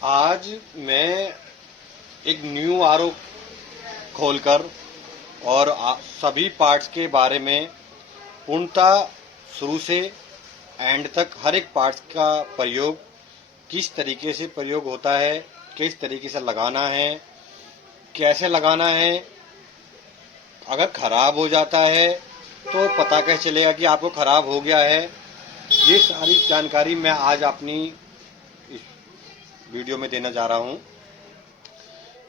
आज मैं एक न्यू आरओ खोलकर और सभी पार्ट्स के बारे में पूर्णतः शुरू से एंड तक हर एक पार्ट्स का प्रयोग किस तरीके से प्रयोग होता है, किस तरीके से लगाना है, कैसे लगाना है, अगर खराब हो जाता है तो पता कैसे चलेगा कि आपको खराब हो गया है। ये सारी जानकारी मैं आज अपनी इस वीडियो में देना जा रहा हूँ।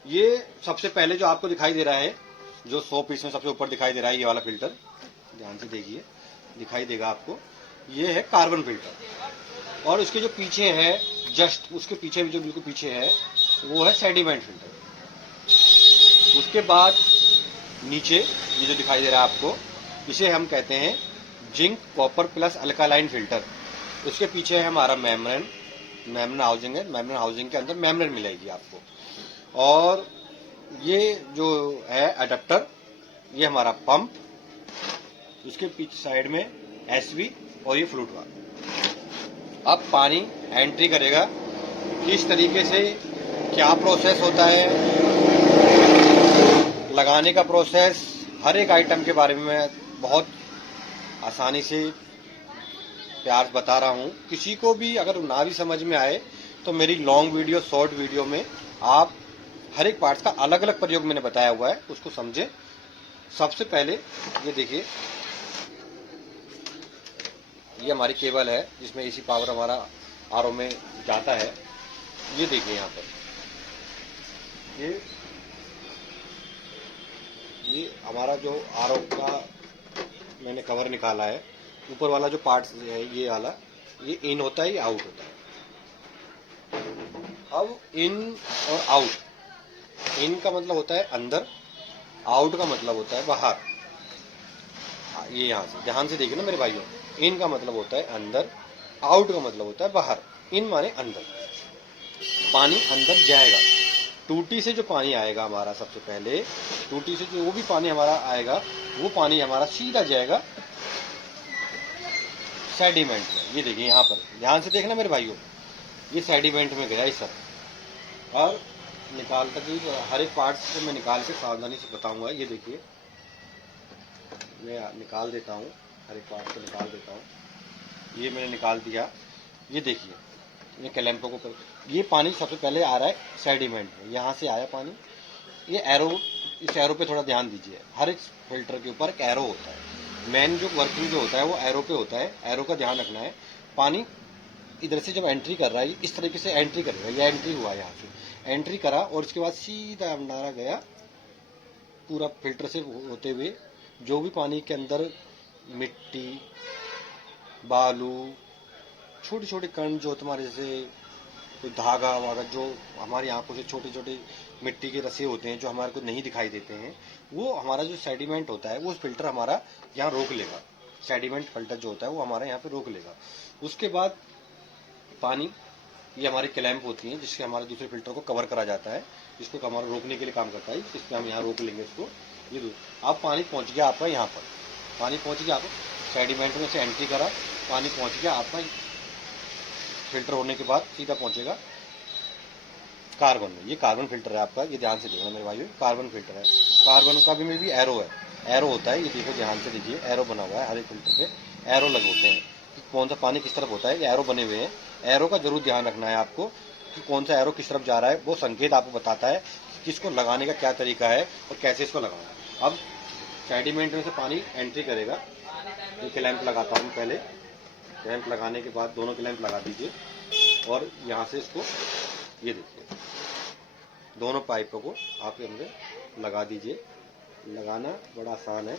ये सबसे पहले जो आपको दिखाई दे रहा है, जो 100 पीस में सबसे ऊपर दिखाई दे रहा है, ये वाला फिल्टर ध्यान से देखिए, दिखाई देगा आपको। ये है कार्बन फिल्टर और उसके जो पीछे है, जस्ट उसके पीछे भी जो बिल्कुल पीछे है, वो है सेडिमेंट फिल्टर। उसके बाद नीचे ये जो दिखाई दे रहा है आपको, इसे हम कहते हैं zinc copper plus alkaline filter. उसके पीछे है हमारा मेम्ब्रेन हाउसिंग है। मेम्ब्रेन हाउसिंग के अंदर मेम्ब्रेन मिलेगी आपको। और ये जो है अडेप्टर, ये हमारा पंप, उसके पीछे साइड में एसवी और ये फ्लूट वाल्व। अब पानी एंट्री करेगा किस तरीके से, क्या प्रोसेस होता है, लगाने का प्रोसेस, हर एक आइटम के बारे में मैं बहुत आसानी से प्यार से बता रहा हूँ। किसी को भी अगर ना भी समझ में आए तो मेरी लॉन्ग वीडियो, शॉर्ट वीडियो में आप हर एक पार्ट्स का अलग अलग प्रयोग मैंने बताया हुआ है, उसको समझे। सबसे पहले ये देखिए, ये हमारी केबल है जिसमें एसी पावर हमारा आरओ में जाता है। ये देखिए यहाँ पर ये हमारा जो आरओ का मैंने कवर निकाला है, ऊपर वाला जो पार्ट है ये वाला, ये इन होता है, ये आउट होता है। अब इन और आउट, इन का मतलब होता है अंदर, आउट का मतलब होता है बाहर। ये यहाँ से ध्यान से देखिए ना मेरे भाइयों, इन का मतलब होता है अंदर, आउट का मतलब होता है बाहर। इन माने अंदर, पानी अंदर जाएगा। टूटी से जो पानी आएगा हमारा, सबसे पहले टूटी से जो भी पानी हमारा आएगा, वो पानी हमारा सीधा जाएगा सेडिमेंट में। ये देखिए यहाँ पर ध्यान से देखना मेरे भाइयों, ये सेडिमेंट में गया इस तरह। और निकाल तक हर एक पार्ट से मैं निकाल के सावधानी से बताऊंगा। ये देखिए मैं निकाल देता हूँ, हर एक पार्ट से निकाल देता हूँ। ये मैंने निकाल दिया। ये देखिए, ये कैलेम्पो को ये पानी सबसे पहले आ रहा है सेडिमेंट में, यहाँ से आया पानी। ये एरो, इस एरो पे थोड़ा ध्यान दीजिए। हर एक फिल्टर के ऊपर एक एरो होता है, मेन जो वर्किंग जो होता है वो एरो पे होता है। एरो का ध्यान रखना है। पानी इधर से जब एंट्री कर रहा है, इस तरीके से एंट्री करेगा। ये एंट्री हुआ, यहाँ से एंट्री करा और इसके बाद सीधा अंडारा गया पूरा फिल्टर से होते हुए। जो भी पानी के अंदर मिट्टी, बालू, छोटे छोटे कण जो तुम्हारे जैसे कोई धागा वागा, जो हमारी आंखों से छोटे छोटे मिट्टी के रसे होते हैं जो हमारे को नहीं दिखाई देते हैं, वो हमारा जो सेडिमेंट होता है वो फिल्टर हमारा यहाँ रोक लेगा। सेडिमेंट फिल्टर जो होता है वो हमारा यहाँ पे रोक लेगा। उसके बाद पानी, ये हमारी क्लैंप होती है जिससे हमारे दूसरे फिल्टर को कवर करा जाता है, इसको हमारा रोकने के लिए काम करता है। इसमें हम यहाँ रोक लेंगे इसको। ये अब पानी पहुँच गया आपका यहाँ पर, पानी पहुँच गया, आप सेडिमेंट में से एंट्री करा, पानी पहुँच गया आपका फिल्टर होने के बाद सीधा पहुंचेगा कार्बन में। ये कार्बन फिल्टर है आपका, ये ध्यान से देखना मेरे भाइयों, कार्बन फिल्टर है। कार्बन का भी में भी एरो है, एरो होता है। ये देखो ध्यान से देखिए, एरो बना हुआ है हर एक फिल्टर पे, एरो लगे होते हैं कि कौन सा पानी किस तरफ होता है। ये एरो बने हुए हैं, एरो का जरूर ध्यान रखना है आपको कि कौन सा एरो किस तरफ जा रहा है। वो संकेत आपको बताता है कि किसको लगाने का क्या तरीका है और कैसे इसको लगाना है। अब सेडिमेंट में से पानी एंट्री करेगा। ये क्लैंप लगाता हूँ पहले, क्लैंप लगाने के बाद दोनों क्लैंप लगा दीजिए और यहाँ से इसको, ये देखिए दोनों पाइपों को आप अंदर लगा दीजिए। लगाना बड़ा आसान है,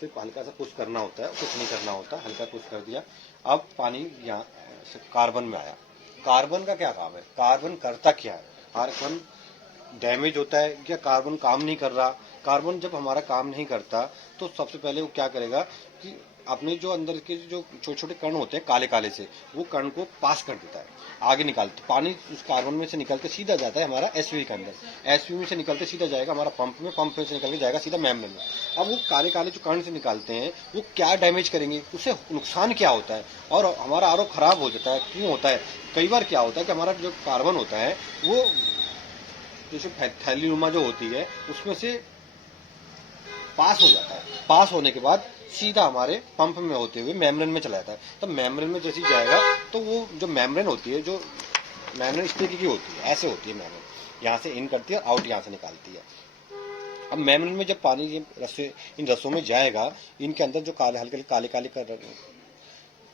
सिर्फ हल्का सा पुश करना होता है, कुछ नहीं करना होता, हल्का पुश कर दिया। अब पानी यहाँ से कार्बन में आया। कार्बन का क्या काम है, कार्बन करता क्या है, कार्बन डैमेज होता है क्या, कार्बन काम नहीं कर रहा। कार्बन जब हमारा काम नहीं करता तो सबसे पहले वो क्या करेगा कि अपने जो अंदर के जो छोटे छोटे कण होते हैं काले काले से, वो कण को पास कर देता है, आगे निकालते पानी उस कार्बन में से निकलते सीधा जाता है हमारा एसवी के अंदर, एसवी में से निकलते सीधा जाएगा हमारा पंप में, पंप में से निकल के जाएगा सीधा मेम्ब्रेन में। अब वो काले काले जो कण से निकालते हैं वो क्या डैमेज करेंगे, उससे नुकसान क्या होता है और हमारा आरओ खराब हो जाता है, क्यों होता है? कई बार क्या होता है कि हमारा जो कार्बन होता है वो जैसे थैलीनुमा जो होती है उसमें से पास हो जाता है, पास होने के बाद सीधा हमारे पंप में होते हुए मेम्ब्रेन में चला जाता है। तब मेम्ब्रेन में जैसे जाएगा तो वो जो मेम्ब्रेन होती है, जो मेम्ब्रेन इस तरीके की होती है, ऐसे होती है मेम्ब्रेन, यहाँ से इन करती है और आउट यहाँ से निकालती है। अब मेम्ब्रेन में जब पानी ये रस्से इन रसों में जाएगा, इनके अंदर जो काले हल्के काले काले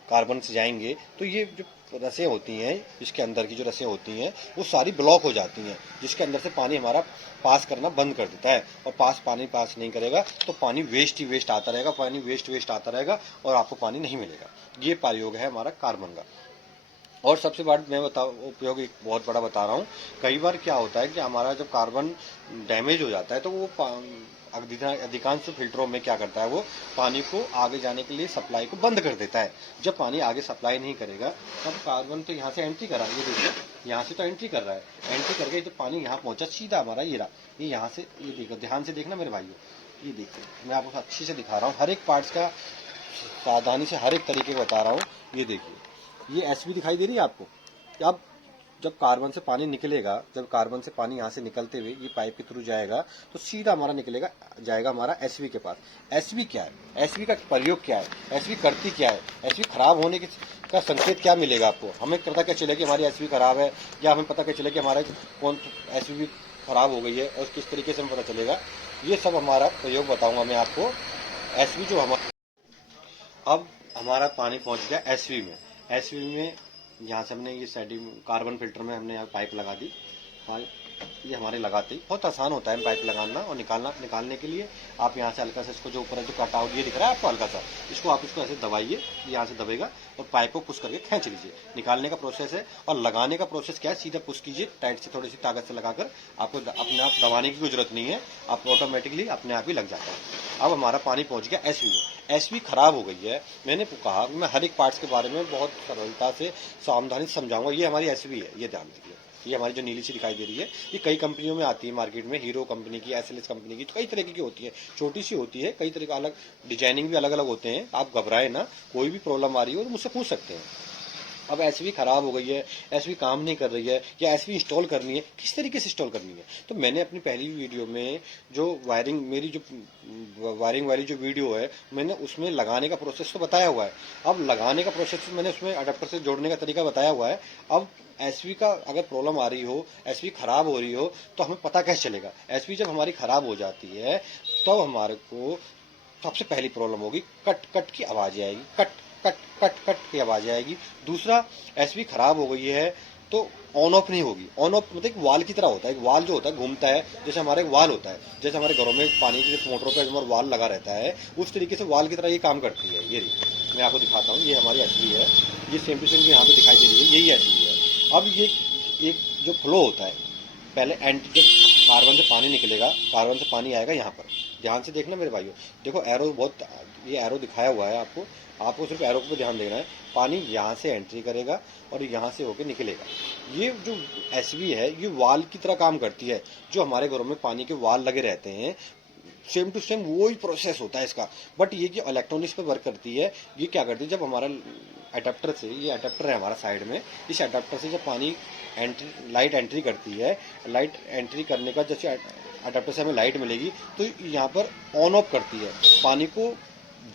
कार्बन से जाएंगे तो ये जो रसें होती हैं, इसके अंदर की जो रसें होती हैं वो सारी ब्लॉक हो जाती हैं, जिसके अंदर से पानी हमारा पास करना बंद कर देता है। और पानी पास नहीं करेगा तो पानी वेस्ट ही वेस्ट आता रहेगा, पानी वेस्ट आता रहेगा और आपको पानी नहीं मिलेगा। ये प्रयोग है हमारा कार्बन का। और सबसे बड़ा मैं उपयोग एक बहुत बड़ा बता रहा हूँ, कई बार क्या होता है कि हमारा जब कार्बन डैमेज हो जाता है तो वो अधिकांश फिल्टरों में क्या करता है, वो पानी को आगे जाने के लिए सप्लाई को बंद कर देता है। जब पानी आगे सप्लाई नहीं करेगा तब कार्बन तो यहाँ से एंट्री करा, ये देखिए यहाँ से तो एंट्री कर रहा है, एंट्री करके जब पानी यहाँ पहुंचा सीधा हमारा ये रहा, ये यहाँ से, ये देखो ध्यान से देखना मेरे भाइयों, ये देखिए मैं आपको अच्छे से दिखा रहा हूँ, हर एक पार्ट्स का सावधानी से हर एक तरीके को बता रहा हूँ। ये देखिए ये एसवी दिखाई दे रही है आपको। अब जब कार्बन से पानी निकलेगा, जब कार्बन से पानी यहाँ से निकलते हुए ये पाइप के थ्रू जाएगा तो सीधा हमारा निकलेगा, जाएगा हमारा एसवी के पास। एसवी क्या है, एसवी का प्रयोग क्या है, एसवी करती क्या है, एसवी खराब होने का संकेत क्या मिलेगा आपको? हमें पता क्या चलेगा कि हमारी एसवी खराब है, या हमें पता क्या चलेगा कि हमारा कौन एसवी खराब हो गई है और किस तरीके से हमें पता चलेगा? ये सब हमारा प्रयोग बताऊंगा मैं आपको। एसवी जो हमारा, अब हमारा पानी पहुंच गया एसवी में, एसवी में यहाँ से हमने ये कार्बन फिल्टर में हमने यहाँ पाइप लगा दी, पाइप ये हमारे लगाते ही बहुत आसान होता है पाइप लगाना और निकालने के लिए। आप यहाँ से हल्का सा इसको जो ऊपर जो कट आउट ये दिख रहा है आपको, हल्का सा इसको आप इसको ऐसे दबाइए, यहाँ से दबेगा और पाइप को पुश करके खींच लीजिए। निकालने का प्रोसेस है। और लगाने का प्रोसेस क्या है, सीधा पुश कीजिए टाइट से, थोड़ी सी ताकत से लगाकर, आपको अपने आप दबाने की कोई जरूरत नहीं है, आप ऑटोमेटिकली अपने आप ही लग जाता है। अब हमारा पानी पहुंच गया एसवी में। एसवी खराब हो गई है, मैंने कहा मैं हर एक पार्ट्स के बारे में बहुत सरलता से सावधानी से समझाऊंगा। ये हमारी एसवी है, ये ध्यान रखिए। ये हमारी जो नीली सी दिखाई दे रही है, ये कई कंपनियों में आती है मार्केट में, हीरो कंपनी की, एसएलएस कंपनी की, तो कई तरीके की होती है, छोटी सी होती है, कई तरह का अलग डिजाइनिंग भी अलग अलग होते हैं। आप घबराए ना, कोई भी प्रॉब्लम आ रही हो तो मुझसे पूछ सकते हैं। अब एसवी खराब हो गई है, एसवी काम नहीं कर रही है, या एसवी इंस्टॉल करनी है, किस तरीके से इंस्टॉल करनी है? तो मैंने अपनी पहली वीडियो में जो वायरिंग, मेरी जो वायरिंग वाली जो वीडियो है, मैंने उसमें लगाने का प्रोसेस तो बताया हुआ है। अब लगाने का प्रोसेस मैंने उसमें अडेप्टर से जोड़ने का तरीका बताया हुआ है। अब एसवी का अगर प्रॉब्लम आ रही हो, एसवी खराब हो रही हो, तो हमें पता कैसे चलेगा? एसवी जब हमारी खराब हो जाती है तो हमारे को सबसे पहली प्रॉब्लम होगी, कट कट की आवाज आएगी, कट कट कट कट की आवाज आएगी। दूसरा, एसवी खराब हो गई है तो ऑन ऑफ नहीं होगी। ऑन ऑफ मतलब एक वाल की तरह होता है, एक वाल जो होता है घूमता है, जैसे हमारे एक वाल होता है, जैसे हमारे घरों में पानी की मोटरों पर हमारा वाल लगा रहता है, उस तरीके से वाल की तरह ये काम करती है। ये मैं आपको दिखाता हूँ, ये हमारी एसवी है, ये सेम टू सेम यहाँ पे दिखाई दे रही है, यही एसवी है। अब ये एक जो फ्लो होता है, पहले जब कार्बन से पानी निकलेगा, कार्बन से पानी आएगा यहाँ पर, ध्यान से देखना मेरे भाइयों, देखो एरो बहुत, ये एरो दिखाया हुआ है आपको, आपको सिर्फ एरो पे ध्यान देना है। पानी यहाँ से एंट्री करेगा और यहाँ से होकर निकलेगा। ये जो एसवी है ये वाल की तरह काम करती है, जो हमारे घरों में पानी के वाल लगे रहते हैं, सेम टू सेम वही प्रोसेस होता है इसका। बट ये जो इलेक्ट्रॉनिक्स पे वर्क करती है, ये क्या करती है, जब हमारा अडेप्टर से, ये अडेप्टर है हमारा साइड में, इस अडेप्टर से जब पानी लाइट एंट्री करती है, लाइट एंट्री करने का जैसे अडेप्टर से हमें लाइट मिलेगी तो यहाँ पर ऑन ऑफ करती है, पानी को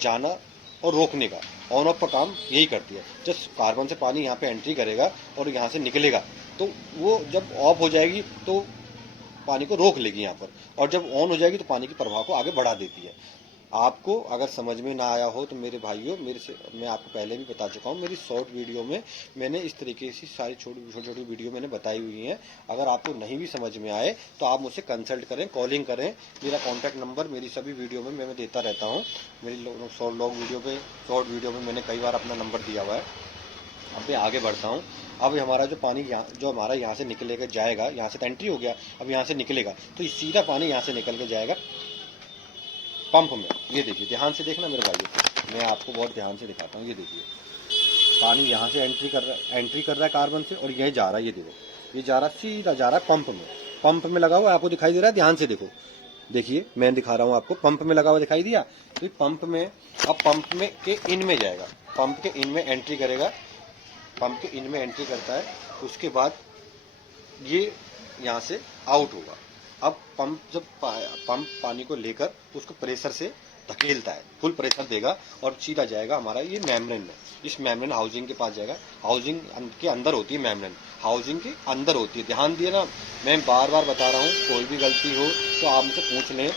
जाना और रोकने का ऑन ऑफ का काम यही करती है। जब कार्बन से पानी यहाँ पे एंट्री करेगा और यहाँ से निकलेगा तो वो जब ऑफ हो जाएगी तो पानी को रोक लेगी यहाँ पर, और जब ऑन हो जाएगी तो पानी के प्रवाह को आगे बढ़ा देती है। आपको अगर समझ में ना आया हो तो मेरे भाइयों, मैं आपको पहले भी बता चुका हूँ, मेरी शॉर्ट वीडियो में मैंने इस तरीके से सारी छोटी छोटी वीडियो मैंने बताई हुई हैं। अगर आपको नहीं भी समझ में आए तो आप मुझसे कंसल्ट करें, कॉलिंग करें। मेरा कॉन्टैक्ट नंबर मेरी सभी वीडियो में मैं देता रहता हूँ। मेरी शॉर्ट वीडियो में मैंने कई बार अपना नंबर दिया हुआ है। अब मैं आगे बढ़ता हूँ। अब हमारा जो पानी जो हमारा यहाँ से निकलेगा जाएगा, यहाँ से एंट्री हो गया, अब यहाँ से निकलेगा तो सीधा पानी यहाँ से निकल के जाएगा पंप में। ये देखिए, ध्यान से देखना मेरे भाइयों, मैं आपको बहुत ध्यान से दिखाता हूँ। ये देखिए पानी यहाँ से एंट्री कर रहा है कार्बन से, और यही जा रहा है। ये देखो, ये जा रहा सीधा जा रहा है पंप में लगा हुआ है। आपको दिखाई दे रहा है? ध्यान से देखो, देखिए मैं दिखा रहा हूँ आपको। पंप में लगा हुआ दिखाई दिया? तो पंप में, अब पंप में के इन में जाएगा, पंप के इन में एंट्री करेगा, पंप के इन में एंट्री करता है। उसके बाद ये यहाँ से आउट होगा। अब पंप जब पंप पानी को लेकर उसको प्रेशर से धकेलता है, फुल प्रेशर देगा और सीधा जाएगा हमारा ये मेम्ब्रेन में। इस मेम्ब्रेन हाउसिंग के पास जाएगा। हाउसिंग के अंदर होती है मेम्ब्रेन, हाउसिंग के अंदर होती है। ध्यान दिए ना, मैं बार बार बता रहा हूँ, कोई भी गलती हो तो आप मुझसे पूछ लें,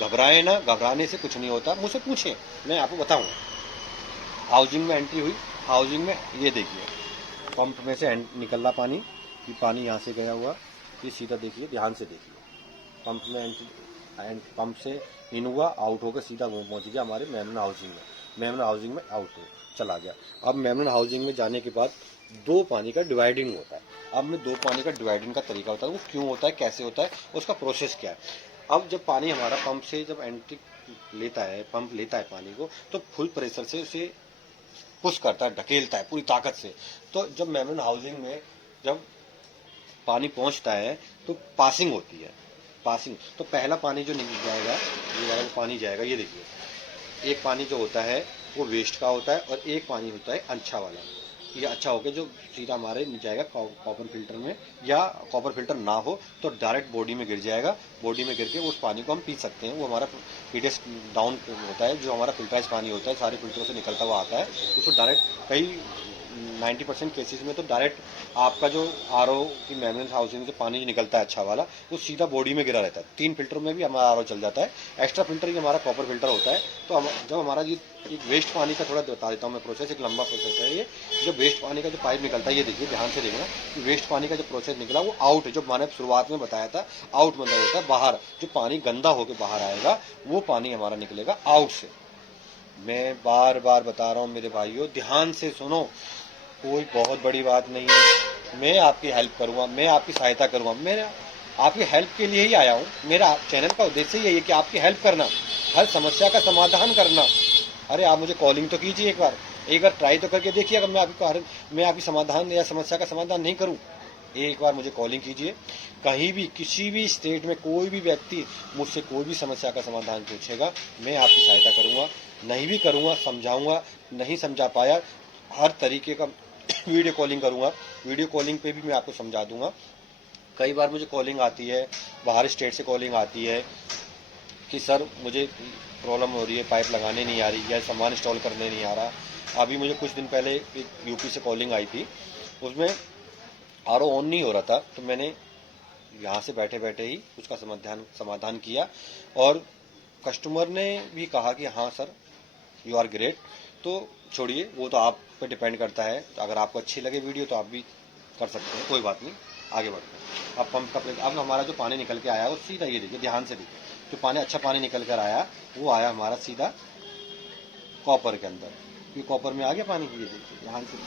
घबराए ना, घबराने से कुछ नहीं होता, मुझसे पूछें, मैं आपको बताऊँगा। हाउसिंग में एंट्री हुई, हाउसिंग में ये देखिए पंप में से निकल रहा पानी, ये पानी यहाँ से गया हुआ, ये सीधा देखिए, ध्यान से देखिए, पंप में एंट्री, पंप से इन हुआ, आउट होकर सीधा पहुँच गया हमारे मेम्ब्रेन हाउसिंग में। मेम्ब्रेन हाउसिंग में आउट हो चला गया। अब मेम्ब्रेन हाउसिंग में जाने के बाद दो पानी का डिवाइडिंग होता है। अब मैं दो पानी का डिवाइडिंग का तरीका होता है, वो क्यों होता है, कैसे होता है, उसका प्रोसेस क्या है। अब जब पानी हमारा पंप से जब एंट्री लेता है, पंप लेता है पानी को, तो फुल प्रेशर से उसे पुश करता है, ढकेलता है पूरी ताकत से। तो जब मेम्ब्रेन हाउसिंग में जब पानी पहुंचता है तो पासिंग होती है, पासिंग। तो पहला पानी जो निकल जाएगा, ये वाला जो पानी जाएगा, ये देखिए, एक पानी जो होता है वो वेस्ट का होता है और एक पानी होता है अच्छा वाला। ये अच्छा होकर जो सीधा हमारे जाएगा कॉपर फिल्टर में, या कॉपर फिल्टर ना हो तो डायरेक्ट बॉडी में गिर जाएगा। बॉडी में गिर के उस पानी को हम पी सकते हैं। वो हमारा पीडीएस डाउन होता है, जो हमारा फिल्टराइज पानी होता है, सारे फिल्टरों से निकलता हुआ आता है। उसको डायरेक्ट कई 90% केसेस में तो डायरेक्ट आपका जो आरओ की मेम्ब्रेन हाउसिंग से पानी निकलता है अच्छा वाला, वो सीधा बॉडी में गिरा रहता है। 3 फिल्टरों में भी हमारा आरओ चल जाता है। एक्स्ट्रा फिल्टर ही हमारा कॉपर फिल्टर होता है। तो जब हमारा ये एक वेस्ट पानी का थोड़ा बता देता हूँ मैं प्रोसेस, एक लंबा प्रोसेस है ये। जो वेस्ट पानी का जो पाइप निकलता है, ये देखिए ध्यान से देखना कि वेस्ट पानी का जो प्रोसेस निकला वो आउट है। जो मैंने शुरुआत में बताया था, आउट मतलब होता है बाहर। जो पानी गंदा होकर बाहर आएगा वो पानी हमारा निकलेगा आउट से। मैं बार बार बता रहा हूँ मेरे भाइयों, ध्यान से सुनो, कोई बहुत बड़ी बात नहीं है। मैं आपकी हेल्प करूँगा, मैं आपकी सहायता करूँगा। मैं आपकी हेल्प के लिए ही आया हूँ। मेरा चैनल का उद्देश्य यही है कि आपकी हेल्प करना, हर समस्या का समाधान करना। अरे आप मुझे कॉलिंग तो कीजिए, एक बार ट्राई तो करके देखिए। अगर मैं आपकी समाधान या समस्या का समाधान नहीं करूँ, एक बार मुझे कॉलिंग कीजिए। कहीं भी किसी भी स्टेट में कोई भी व्यक्ति मुझसे कोई भी समस्या का समाधान पूछेगा, मैं आपकी सहायता करूँगा। नहीं भी करूँगा, समझाऊँगा, नहीं समझा पाया, हर तरीके का वीडियो कॉलिंग करूँगा। वीडियो कॉलिंग पे भी मैं आपको समझा दूँगा। कई बार मुझे कॉलिंग आती है, बाहर स्टेट से कॉलिंग आती है कि सर मुझे प्रॉब्लम हो रही है, पाइप लगाने नहीं आ रही है, सामान इंस्टॉल करने नहीं आ रहा। अभी मुझे कुछ दिन पहले एक यूपी से कॉलिंग आई थी, उसमें आरओ ऑन नहीं हो रहा था। तो मैंने यहाँ से बैठे बैठे ही उसका समाधान किया, और कस्टमर ने भी कहा कि हाँ सर यू आर ग्रेट। तो छोड़िए, वो तो आप पे डिपेंड करता है। तो अगर आपको अच्छी लगे वीडियो तो आप भी कर सकते हैं, कोई बात नहीं, आगे बढ़ते हैं। अब पंप का अब हमारा जो पानी निकल के आया वो सीधा, ये देखिए ध्यान से देखिए, जो पानी अच्छा पानी निकल कर आया वो आया हमारा सीधा कॉपर के अंदर। ये कॉपर में आ गया पानी, ये देखिए ध्यान से,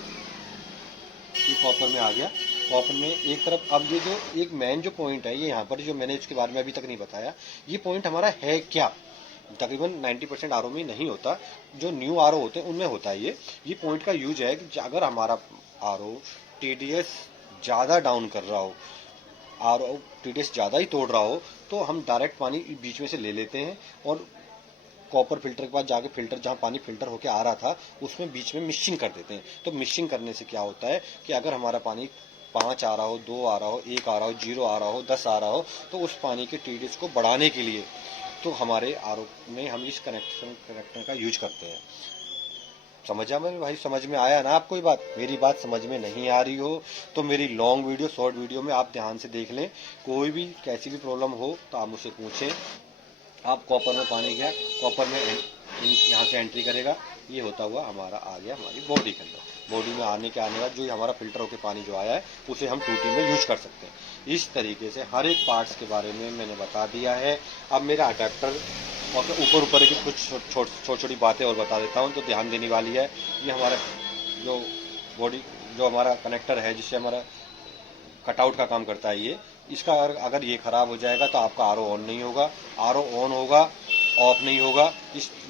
ये कॉपर में आ गया। कॉपर में एक तरफ, अब ये जो एक मेन जो पॉइंट है, ये यहाँ पर जो मैंने इसके बारे में अभी तक नहीं बताया, ये पॉइंट हमारा है क्या। तकरीबन 90% आरओ में नहीं होता, जो न्यू आरओ होते हैं उनमें होता है। ये पॉइंट का यूज है कि अगर हमारा आरओ टीडीएस ज़्यादा डाउन कर रहा हो, आरओ टीडीएस ज़्यादा ही तोड़ रहा हो, तो हम डायरेक्ट पानी बीच में से ले लेते हैं और कॉपर फिल्टर के पास जाके फिल्टर, जहाँ पानी फिल्टर होकर आ रहा था उसमें बीच में मिक्सिंग कर देते हैं। तो मिक्सिंग करने से क्या होता है कि अगर हमारा पानी 5 आ रहा हो, 2 आ रहा हो, 1 आ रहा हो, 0 आ रहा हो, 10 आ रहा हो, तो उस पानी के टीडीएस को बढ़ाने के लिए तो हमारे आरओ में हम इस कनेक्टर का यूज करते हैं। समझा मेरे भाई, समझ में आया ना आपको ये बात? मेरी बात समझ में नहीं आ रही हो तो मेरी लॉन्ग वीडियो, शॉर्ट वीडियो में आप ध्यान से देख लें। कोई भी कैसी भी प्रॉब्लम हो तो आप मुझसे पूछें। आप कॉपर में पानी गया, कॉपर में यहाँ से एंट्री करेगा, ये होता हुआ हमारा आ गया हमारी बॉडी के अंदर। बॉडी में आने के बाद जो हमारा फिल्टर होकर पानी जो आया है उसे हम टूटी में यूज कर सकते हैं। इस तरीके से हर एक पार्ट्स के बारे में मैंने बता दिया है। अब मेरा अडेप्टर और ऊपर की कुछ छोटी छोटी बातें और बता देता हूँ जो ध्यान देने वाली है। ये हमारा जो बॉडी, जो हमारा कनेक्टर है जिससे हमारा कटआउट का काम करता है, ये इसका अगर ये ख़राब हो जाएगा तो आपका आरओ ऑन नहीं होगा। आरओ ऑन होगा ऑफ नहीं होगा।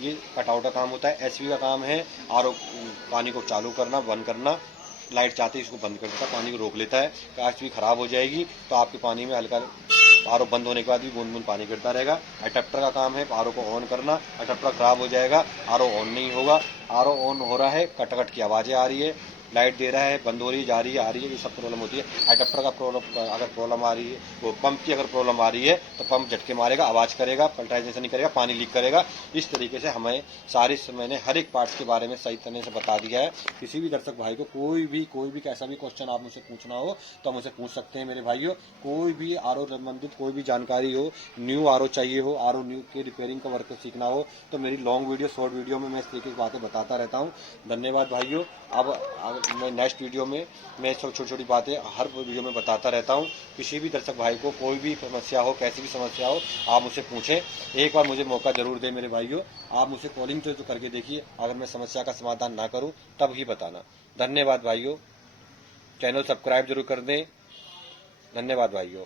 ये कटआउट का काम होता है। एसवी का काम है आरओ पानी को चालू करना, बंद करना। लाइट चाहते ही इसको बंद कर देता है, पानी को रोक लेता है। काश भी खराब हो जाएगी तो आपके पानी में हल्का आरओ बंद होने के बाद भी बूंद बूंद पानी गिरता रहेगा। अडेप्टर का काम है आरओ को ऑन करना। अडेप्टर खराब हो जाएगा, आरओ ऑन नहीं होगा। आरओ ऑन हो रहा है, कट कट की आवाज़ें आ रही है, लाइट दे रहा है, बंद हो रही है, जा रही है, आ रही है, ये सब प्रॉब्लम होती है। अडेप्टर का प्रॉब्लम अगर प्रॉब्लम आ रही है, वो पंप की अगर प्रॉब्लम आ रही है तो पंप झटके मारेगा, आवाज़ करेगा, पल्टराइजेशन नहीं करेगा, पानी लीक करेगा। इस तरीके से हमें मैंने हर एक पार्ट्स के बारे में सही तरह से बता दिया है। किसी भी दर्शक भाई को कोई भी कैसा भी क्वेश्चन आप मुझसे पूछना हो तो मुझसे पूछ सकते हैं मेरे भाइयों। कोई भी आरओ संबंधित कोई भी जानकारी हो, न्यू आरओ चाहिए हो, आरओ न्यू के रिपेयरिंग का वर्क सीखना हो तो मेरी लॉन्ग वीडियो, शॉर्ट वीडियो में मैं इस तरीके की बातें बताता रहता हूँ। धन्यवाद भाइयों। अब मैं नेक्स्ट वीडियो में मैं छोटी छोटी बातें हर वीडियो में बताता रहता हूँ। किसी भी दर्शक भाई को कोई भी समस्या हो, कैसी भी समस्या हो, आप मुझसे पूछें। एक बार मुझे मौका जरूर दें मेरे भाइयों। आप मुझसे कॉलिंग तो करके देखिए, अगर मैं समस्या का समाधान ना करूँ तब ही बताना। धन्यवाद भाइयों। चैनल सब्सक्राइब जरूर कर दें। धन्यवाद भाइयों।